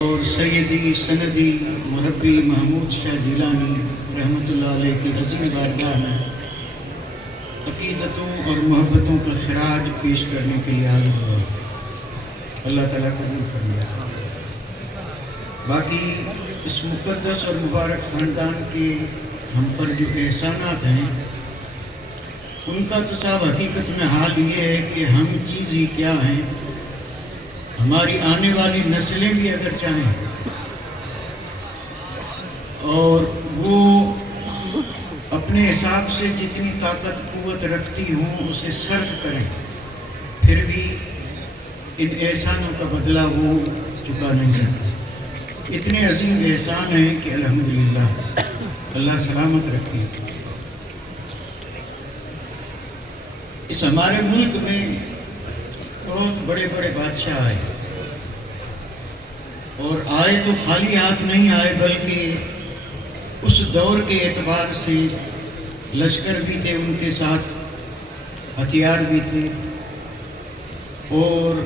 اور سیدی سندی مربی محمود شاہ جیلانی رحمۃ اللہ علیہ کی عظیم بارگاہ میں عقیدتوں اور محبتوں کا خراج پیش کرنے کے لیے حاضر ہوا۔ اللہ تعالیٰ قبول فرمائے۔ باقی اس مقدس اور مبارک خاندان کے ہم پر جو احسانات ہیں ان کا تو صاحب حقیقت میں حال یہ ہے کہ ہم چیز ہی کیا ہیں، ہماری آنے والی نسلیں بھی اگر چاہیں اور وہ اپنے حساب سے جتنی طاقت قوت رکھتی ہوں اسے صرف کریں، پھر بھی ان احسانوں کا بدلہ وہ چکا نہیں سکتے۔ اتنے عظیم احسان ہیں کہ الحمدللہ اللہ سلامت رکھے۔ اس ہمارے ملک میں بہت بڑے بڑے بادشاہ آئے، اور آئے تو خالی ہاتھ نہیں آئے بلکہ اس دور کے اعتبار سے لشکر بھی تھے ان کے ساتھ، ہتھیار بھی تھے، اور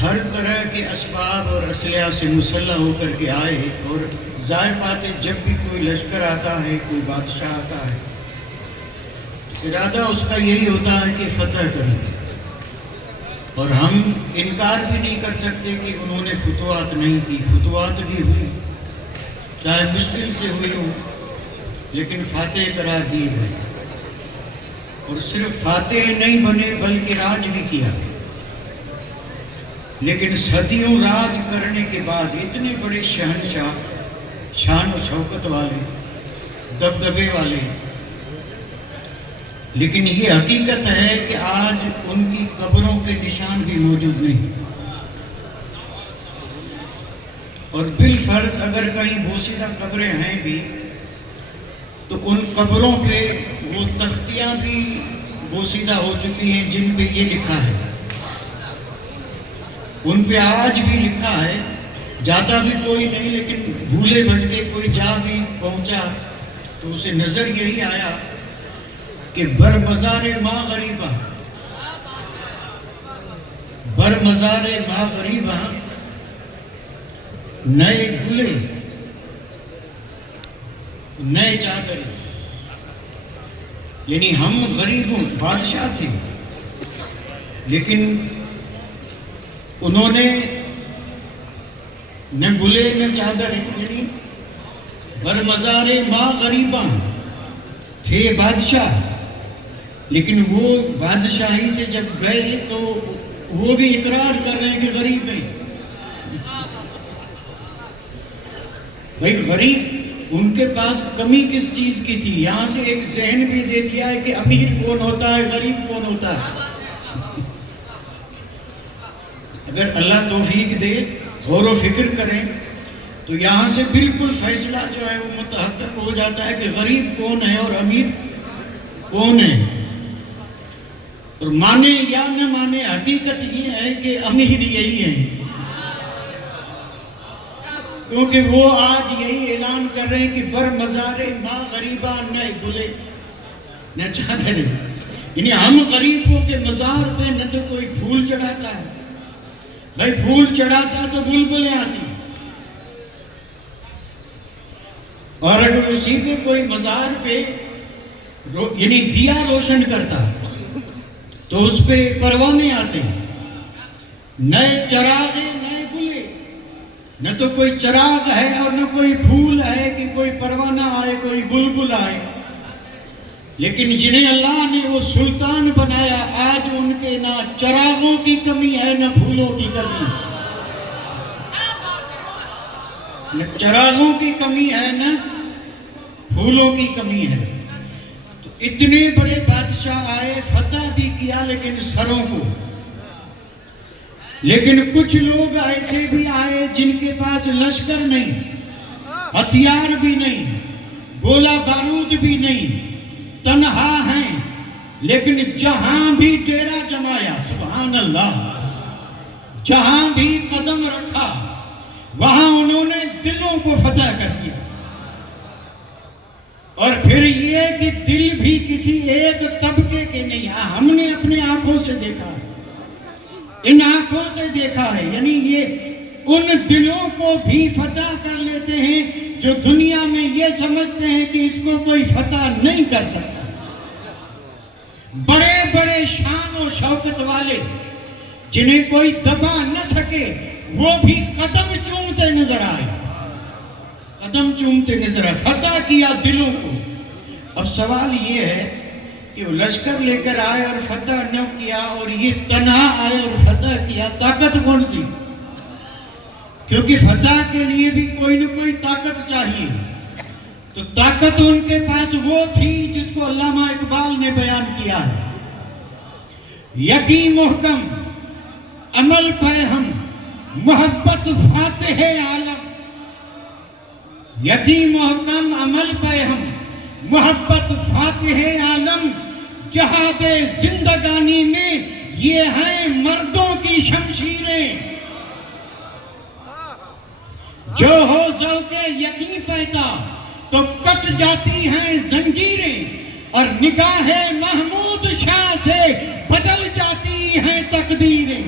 ہر طرح کے اسباب اور اسلحہ سے مسلح ہو کر کے آئے۔ اور ظاہر بات ہے جب بھی کوئی لشکر آتا ہے، کوئی بادشاہ آتا ہے، ارادہ اس کا یہی ہوتا ہے کہ فتح کریں، اور ہم انکار بھی نہیں کر سکتے کہ انہوں نے فتوحات نہیں کی، فتوحات بھی ہوئی، چاہے مشکل سے ہوئی ہوں، لیکن فاتح قرار دیے گئے، اور صرف فاتح نہیں بنے بلکہ راج بھی کیا۔ لیکن صدیوں راج کرنے کے بعد اتنے بڑے شہنشاہ، شان و شوکت والے، دبدبے والے، لیکن یہ حقیقت ہے کہ آج ان کی قبروں کے نشان بھی موجود نہیں، اور بالفرض اگر کہیں بوسیدہ قبریں ہیں بھی تو ان قبروں پہ وہ تختیاں بھی بوسیدہ ہو چکی ہیں جن پہ یہ لکھا ہے، ان پہ آج بھی لکھا ہے۔ جاتا بھی کوئی نہیں، لیکن بھولے بھجلے کوئی جا بھی پہنچا تو اسے نظر یہی آیا کہ بر مزار ماں غریباں، بر مزار ماں غریباں، نئے گلے نئے چادر، یعنی ہم غریبوں، بادشاہ تھے لیکن انہوں نے نہ گلے نہ چادر، یعنی بر مزار ماں غریباں تھے بادشاہ، لیکن وہ بادشاہی سے جب گئے تو وہ بھی اقرار کر رہے ہیں کہ غریب ہیں۔ بھائی غریب، ان کے پاس کمی کس چیز کی تھی؟ یہاں سے ایک ذہن بھی دے دیا ہے کہ امیر کون ہوتا ہے، غریب کون ہوتا ہے۔ اگر اللہ توفیق دے، غور و فکر کریں تو یہاں سے بالکل فیصلہ جو ہے وہ متحقق ہو جاتا ہے کہ غریب کون ہے اور امیر کون ہے۔ اور مانے یا نہ مانے، حقیقت یہ ہے کہ امیر یہی ہیں، کیونکہ وہ آج یہی اعلان کر رہے ہیں کہ بر مزار ماں غریباں، نہ گلے نہ چادر، یعنی ہم غریبوں کے مزار پہ نہ تو کوئی پھول چڑھاتا ہے، بھائی پھول چڑھاتا تو بلبلیں آتی، اور اگر اسی پہ کوئی مزار پہ یعنی دیا روشن کرتا تو اس پہ پروانے آتے، نئے چراغ نئے گلے، نہ تو کوئی چراغ ہے اور نہ کوئی پھول ہے کہ کوئی پروانہ آئے، کوئی بلبل آئے، لیکن جنہیں اللہ نے وہ سلطان بنایا، آج ان کے نہ چراغوں کی کمی ہے نہ پھولوں کی کمی، نہ چراغوں کی کمی ہے نہ پھولوں کی کمی ہے۔ تو اتنے بڑے بادشاہ آئے، فتح بھی کیا لیکن سروں کو، لیکن کچھ لوگ ایسے بھی آئے جن کے پاس لشکر نہیں، ہتھیار بھی نہیں، گولہ بارود بھی نہیں، تنہا ہیں، لیکن جہاں بھی ڈیرا جمایا، سبحان اللہ، جہاں بھی قدم رکھا وہاں انہوں نے دلوں کو فتح کر دیا۔ اور پھر یہ کہ دل بھی کسی ایک طبقے کے نہیں، ہم نے اپنے آنکھوں سے دیکھا ہے، ان آنکھوں سے دیکھا ہے، یعنی یہ ان دلوں کو بھی فتح کر لیتے ہیں جو دنیا میں یہ سمجھتے ہیں کہ اس کو کوئی فتح نہیں کر سکتا. بڑے بڑے شان و شوکت والے جنہیں کوئی دبا نہ سکے وہ بھی قدم چومتے نظر آئے، قدم چومتے نظر آئے. فتح کیا دلوں کو. اب سوال یہ ہے کہ وہ لشکر لے کر آئے اور فتح نہ کیا، اور یہ تنہا آئے اور فتح کیا. طاقت کون سی؟ کیونکہ فتح کے لیے بھی کوئی نہ کوئی طاقت چاہیے. تو طاقت ان کے پاس وہ تھی جس کو علامہ اقبال نے بیان کیا ہے. یقین محکم عمل پیہم محبت فاتح عالم. یقین محکم عمل پیہم محبت فاتح عالم. جہاد زندگانی میں یہ ہیں مردوں کی شمشیریں. جو ہو ذوق یقین پیدا تو کٹ جاتی ہیں زنجیریں، اور نگاہ محمود شاہ سے بدل جاتی ہیں تقدیریں.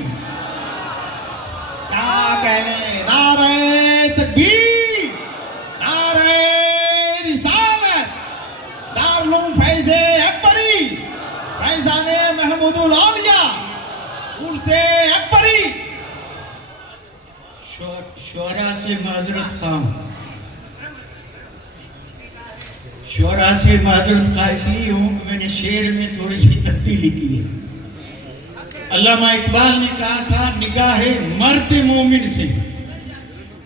کیا کہنے، نعرہ تکبیر، نعرہ رسالت، دارالعلوم فیض اکبری، فیضان محمود الاولیاء، عرس اکبری. شعراء سے معذرت خواہ، شعراء سے معذرت خواہ اس لیے ہوں کہ میں نے شعر میں تھوڑی سی تبدیلی کی ہے. علامہ اقبال نے کہا تھا نگاہ مرد مومن سے،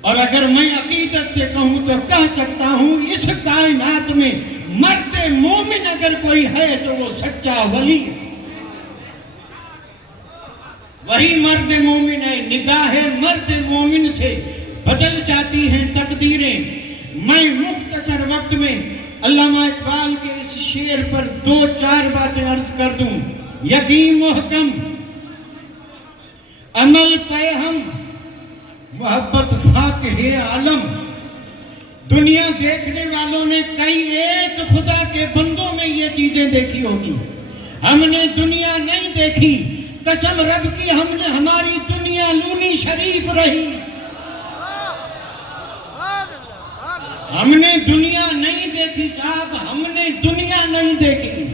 اور اگر میں عقیدت سے کہوں تو کہہ سکتا ہوں اس کائنات میں مرد مومن اگر کوئی ہے تو وہ سچا ولی ہے. وہی مرد مومن ہے. نگاہ مرد مومن سے بدل جاتی ہیں تقدیریں. میں مختصر وقت میں علامہ اقبال کے اس شعر پر 2-4 باتیں عرض کر دوں. یقین محکم عمل پیہم محبت فاتح عالم. دنیا دیکھنے والوں نے کئی ایک خدا کے بندوں میں یہ چیزیں دیکھی ہوگی. ہم نے دنیا نہیں دیکھی. قسم رب کی ہماری دنیا لونی شریف رہی. ہم نے دنیا نہیں دیکھی صاحب، ہم نے دنیا نہیں دیکھی.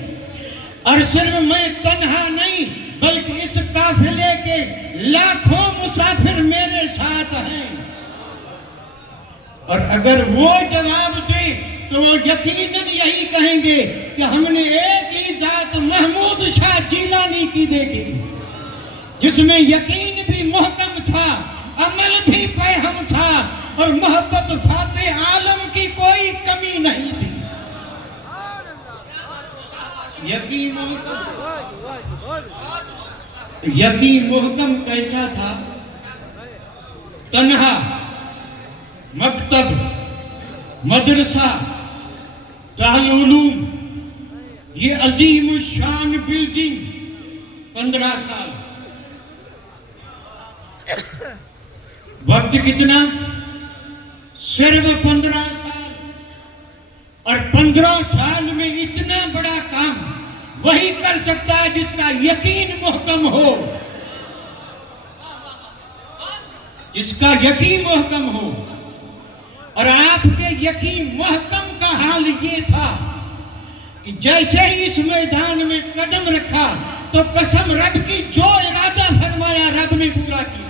اور صرف میں تنہا نہیں بلکہ اس قافلے کے لاکھوں مسافر میرے ساتھ ہیں. اور اگر وہ جواب دیں تو وہ یقیناً یہی کہیں گے کہ ہم نے ایک ہی ذات محمود شاہ جیلانی کی دیکھی جس میں یقین بھی محکم تھا، عمل بھی پیہم تھا، اور محبت فاتح عالم کی کوئی کمی نہیں تھی. یقین محکم کیسا تھا؟ تنہا، مکتب، مدرسہ، دارالعلوم، یہ عظیم الشان بلڈنگ 15 سال. وقت کتنا؟ صرف 15 سال. اور 15 سال میں اتنا بڑا کام وہی کر سکتا ہے جس کا یقین محکم ہو، جس کا یقین محکم ہو. اور آپ کے یقین محکم کا حال یہ تھا کہ جیسے ہی اس میدان میں قدم رکھا تو قسم رب کی جو ارادہ فرمایا رب نے پورا کیا.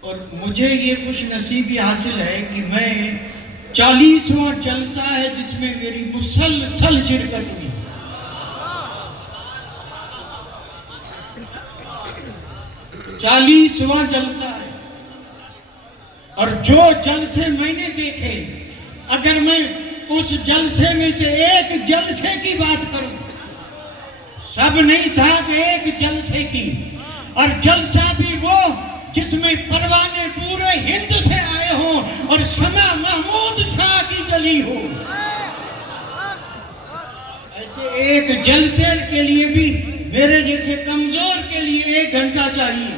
اور مجھے یہ خوش نصیبی حاصل ہے کہ میں 40واں جلسہ ہے جس میں میری مسلسل شرکت ہوئی. 40واں جلسہ ہے. اور جو جلسے میں نے دیکھے، اگر میں اس جلسے میں سے ایک جلسے کی بات کروں، سب نہیں صاحب، ایک جلسے کی، اور جلسہ بھی وہ جس میں پروانے پورے ہند سے آئے ہوں اور شمع محمود شاہ کی جلی ہو، ایسے ایک جلسے کے لیے بھی میرے جیسے کمزور کے لیے 1 گھنٹہ چاہیے.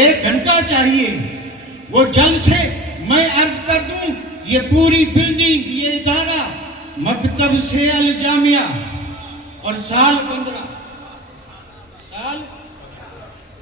1 گھنٹہ چاہیے. وہ جلسے میں عرض کر دوں، یہ پوری بلڈنگ، یہ ادارہ مکتب سے الجامعہ، اور سال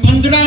15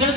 10